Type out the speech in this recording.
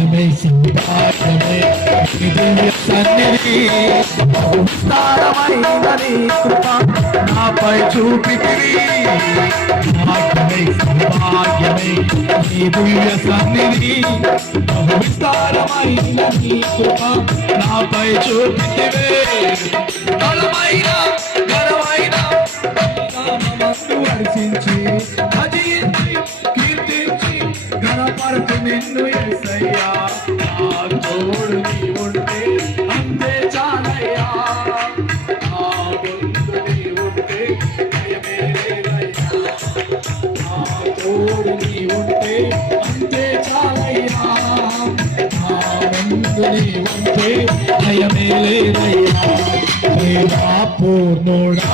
సౌభాగ్యమే నీ దివ్య సన్నిధి విస్తారమైనది కృప నాపై చూపితివి భాగ్యమే సౌభాగ్యమే నీ దివ్య సన్నిధి విస్తారమైనది కృప నాపై చూపితివే బలమైన ఘనమైన నామమందు హర్షించి భజించి కీర్తించి ఘనపరచు నిన్ను యేసయ్యా నా తోడు నీ ఉంటే అంతే చాలయ్యా నా ముందు నీ ఉంటే భయమే లేదయ్యా నా తోడు నీ ఉంటే అంతే చాలయ్యా నా ముందు నీ ఉంటే భయమే లేదయ్యా పూర్ణుడా